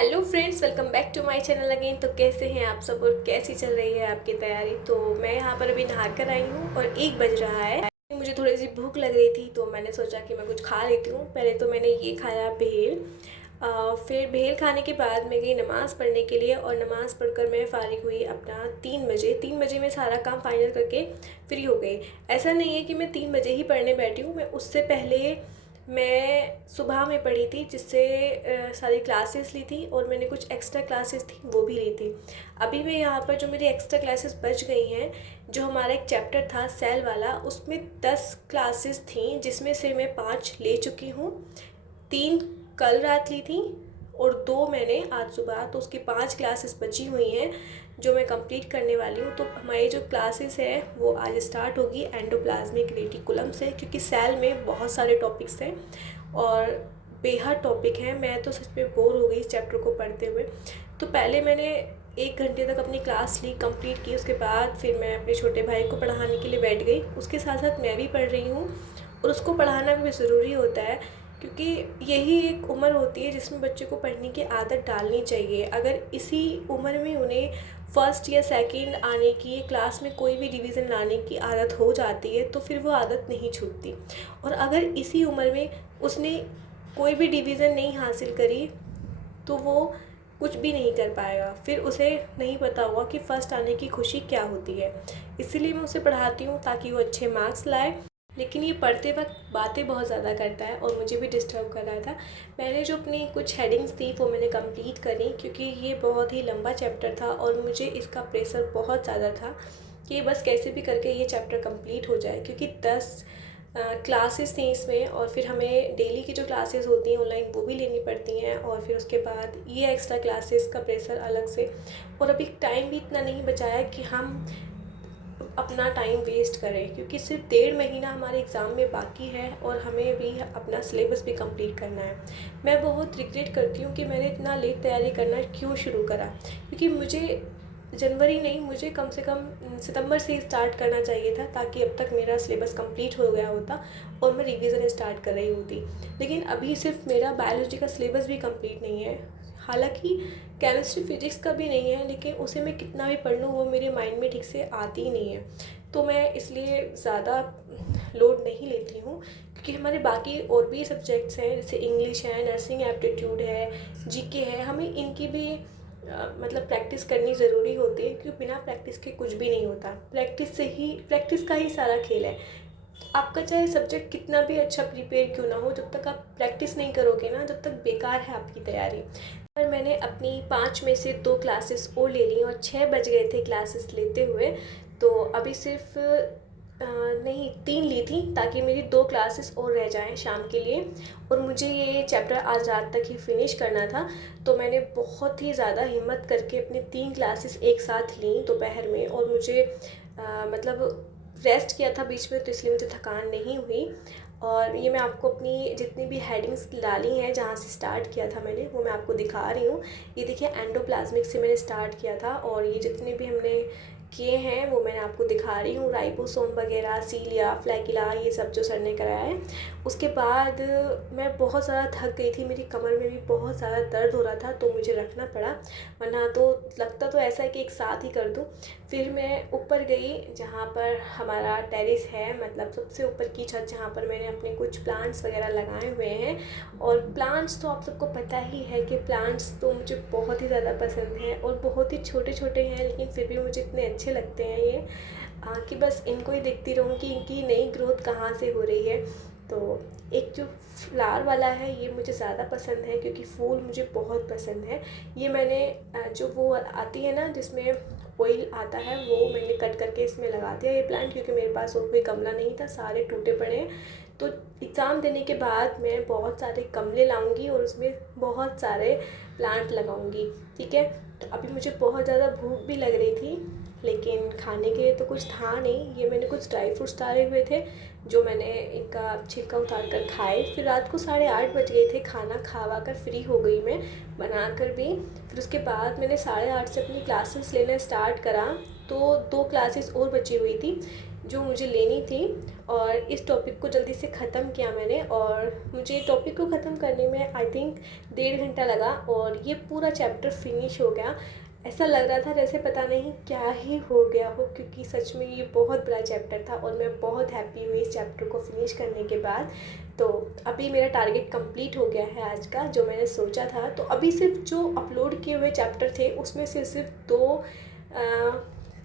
Hello friends, welcome back to my channel again. तो कैसे हैं आप सब और कैसी चल रही है आपकी तैयारी। तो मैं यहाँ पर अभी नहा कर आई हूँ और 1 बज रहा है। मुझे थोड़ी सी भूख लग रही थी तो मैंने सोचा कि मैं कुछ खा लेती हूँ। पहले तो मैंने ये खाया भेल। फिर भेल खाने के बाद मैं गई नमाज़ पढ़ने के लिए और नमाज़ पढ़कर मैं फ़ारिग हुई अपना 3 बजे मैं सारा काम फाइनल करके फ्री हो गई। ऐसा नहीं है कि मैं 3 बजे ही पढ़ने बैठी हूँ, मैं उससे पहले मैं सुबह में पढ़ी थी, जिससे सारी क्लासेस ली थी और मैंने कुछ एक्स्ट्रा क्लासेस थी वो भी ली थी। अभी मैं यहाँ पर जो मेरी एक्स्ट्रा क्लासेस बच गई हैं, जो हमारा एक चैप्टर था सेल वाला, उसमें 10 क्लासेस थी जिसमें से मैं 5 ले चुकी हूँ। 3 कल रात ली थी और 2 मैंने आज सुबह, तो उसकी 5 क्लासेस बची हुई हैं जो मैं कंप्लीट करने वाली हूँ। तो हमारी जो क्लासेस है वो आज स्टार्ट होगी एंडोप्लाज्मिक रेटिकुलम से, क्योंकि सेल में बहुत सारे टॉपिक्स हैं और बेहद टॉपिक हैं। मैं तो सच में बोर हो गई इस चैप्टर को पढ़ते हुए। तो पहले मैंने 1 घंटे तक अपनी क्लास ली, कंप्लीट की। उसके बाद फिर मैं अपने छोटे भाई को पढ़ाने के लिए बैठ गई। उसके साथ साथ मैं भी पढ़ रही हूँ और उसको पढ़ाना भी ज़रूरी होता है, क्योंकि यही एक उम्र होती है जिसमें बच्चे को पढ़ने की आदत डालनी चाहिए। अगर इसी उम्र में उन्हें फर्स्ट या सेकंड आने की, क्लास में कोई भी डिवीज़न लाने की आदत हो जाती है तो फिर वो आदत नहीं छूटती। और अगर इसी उम्र में उसने कोई भी डिवीज़न नहीं हासिल करी तो वो कुछ भी नहीं कर पाएगा। फिर उसे नहीं पता होगा कि फ़र्स्ट आने की खुशी क्या होती है। इसीलिए मैं उसे पढ़ाती हूँ ताकि वो अच्छे मार्क्स लाए। लेकिन ये पढ़ते वक्त बातें बहुत ज़्यादा करता है और मुझे भी डिस्टर्ब कर रहा था। मैंने जो अपनी कुछ हेडिंग्स थी वो मैंने कंप्लीट करी, क्योंकि ये बहुत ही लंबा चैप्टर था और मुझे इसका प्रेशर बहुत ज़्यादा था कि बस कैसे भी करके ये चैप्टर कंप्लीट हो जाए, क्योंकि 10 क्लासेस थी इसमें और फिर हमें डेली की जो क्लासेस होती हैं ऑनलाइन वो भी लेनी पड़ती हैं और फिर उसके बाद ये एक्स्ट्रा क्लासेस का प्रेशर अलग से। और अभी टाइम भी इतना नहीं बचा है कि हम अपना टाइम वेस्ट करें, क्योंकि सिर्फ 1.5 महीना हमारे एग्ज़ाम में बाकी है और हमें भी अपना सिलेबस भी कंप्लीट करना है। मैं बहुत रिग्रेट करती हूँ कि मैंने इतना लेट तैयारी करना क्यों शुरू करा, क्योंकि मुझे जनवरी नहीं, मुझे कम से कम सितंबर से ही स्टार्ट करना चाहिए था, ताकि अब तक मेरा सिलेबस कंप्लीट हो गया होता और मैं रिवीजन स्टार्ट कर रही होती। लेकिन अभी सिर्फ मेरा बायोलॉजी का सिलेबस भी कंप्लीट नहीं है, हालांकि केमिस्ट्री फिजिक्स का भी नहीं है, लेकिन उसे मैं कितना भी पढ़ लूँ वो मेरे माइंड में ठीक से आती ही नहीं है। तो मैं इसलिए ज़्यादा लोड नहीं लेती हूँ, क्योंकि हमारे बाकी और भी सब्जेक्ट्स हैं, जैसे इंग्लिश है, नर्सिंग एप्टीट्यूड है, जीके है, हमें इनकी भी मतलब प्रैक्टिस करनी ज़रूरी होती है, क्योंकि बिना प्रैक्टिस के कुछ भी नहीं होता। प्रैक्टिस का ही सारा खेल है। आपका चाहे सब्जेक्ट कितना भी अच्छा प्रिपेयर क्यों ना हो, जब तक आप प्रैक्टिस नहीं करोगे ना, जब तक बेकार है आपकी तैयारी। पर मैंने अपनी 5 में से 2 क्लासेस और ले ली और 6 बज गए थे क्लासेस लेते हुए। तो अभी सिर्फ नहीं, 3 ली थी, ताकि मेरी 2 क्लासेस और रह जाएं शाम के लिए और मुझे ये चैप्टर आज रात तक ही फिनिश करना था। तो मैंने बहुत ही ज़्यादा हिम्मत करके अपनी 3 क्लासेस एक साथ ली दोपहर में और मुझे मतलब रेस्ट किया था बीच में, तो इसलिए मुझे थकान नहीं हुई। और ये मैं आपको अपनी जितनी भी हेडिंग्स डाली हैं जहाँ से स्टार्ट किया था मैंने, वो मैं आपको दिखा रही हूँ। ये देखिए, एंडोप्लाज्मिक से मैंने स्टार्ट किया था और ये जितने भी हमने किए हैं वो मैंने आपको दिखा रही हूँ। राइबोसोम वगैरह, सीलिया, फ्लैकिला, ये सब जो सर ने कराया है। उसके बाद मैं बहुत ज़्यादा थक गई थी, मेरी कमर में भी बहुत ज़्यादा दर्द हो रहा था, तो मुझे रखना पड़ा, वरना तो लगता तो ऐसा है कि एक साथ ही कर दूँ। फिर मैं ऊपर गई जहाँ पर हमारा टेरेस है, मतलब सबसे ऊपर की छत, जहाँ पर मैंने अपने कुछ प्लांट्स वगैरह लगाए हुए हैं। और प्लांट्स तो आप सबको पता ही है कि प्लांट्स तो मुझे बहुत ही ज़्यादा पसंद हैं और बहुत ही छोटे छोटे हैं, लेकिन फिर भी मुझे इतने अच्छे लगते हैं ये कि बस इनको ही देखती रहूँ कि इनकी नई ग्रोथ कहाँ से हो रही है। तो एक जो फ्लावर वाला है ये मुझे ज़्यादा पसंद है, क्योंकि फूल मुझे बहुत पसंद है। ये मैंने जो वो आती है ना जिसमें ऑयल आता है, वो मैंने कट करके इसमें लगा दिया ये प्लांट, क्योंकि मेरे पास और कोई गमला नहीं था, सारे टूटे पड़े हैं। तो एग्ज़ाम देने के बाद मैं बहुत सारे गमले लाऊंगी और उसमें बहुत सारे प्लांट लगाऊंगी, ठीक है। तो अभी मुझे बहुत ज़्यादा भूख भी लग रही थी, लेकिन खाने के लिए तो कुछ था नहीं। ये मैंने कुछ ड्राई फ्रूट्स डाले हुए थे जो मैंने इनका छिलका उतार कर खाए। फिर रात को 8:30 बज गए थे, खाना खावा कर फ्री हो गई मैं बना कर भी। फिर उसके बाद मैंने 8:30 से अपनी क्लासेस लेना स्टार्ट करा। तो 2 क्लासेस और बची हुई थी जो मुझे लेनी थी, और इस टॉपिक को जल्दी से ख़त्म किया मैंने। और मुझे टॉपिक को ख़त्म करने में आई थिंक 1.5 घंटा लगा, और ये पूरा चैप्टर फिनिश हो गया। ऐसा लग रहा था जैसे पता नहीं क्या ही हो गया हो, क्योंकि सच में ये बहुत बड़ा चैप्टर था और मैं बहुत हैप्पी हुई इस चैप्टर को फिनिश करने के बाद। तो अभी मेरा टारगेट कंप्लीट हो गया है आज का, जो मैंने सोचा था। तो अभी सिर्फ जो अपलोड किए हुए चैप्टर थे उसमें से सिर्फ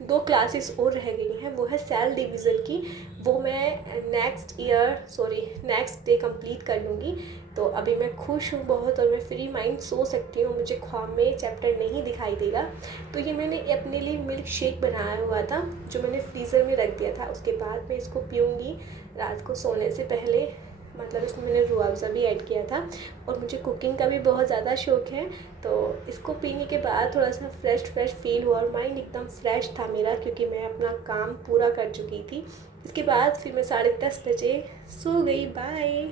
दो क्लासेस और रह गई हैं, वो है सेल डिवीज़न की। वो मैं नेक्स्ट डे कंप्लीट कर लूँगी। तो अभी मैं खुश हूँ बहुत, और मैं फ्री माइंड सो सकती हूँ, मुझे ख्वाब में चैप्टर नहीं दिखाई देगा। तो ये मैंने अपने लिए मिल्क शेक बनाया हुआ था, जो मैंने फ्रीज़र में रख दिया था। उसके बाद मैं इसको पीऊँगी रात को सोने से पहले। मतलब इसमें मैंने रूह अफ़ज़ा भी ऐड किया था, और मुझे कुकिंग का भी बहुत ज़्यादा शौक़ है। तो इसको पीने के बाद थोड़ा सा फ्रेश फील हुआ, और माइंड एकदम फ्रेश था मेरा, क्योंकि मैं अपना काम पूरा कर चुकी थी। इसके बाद फिर मैं 10:30 बजे सो गई। बाय।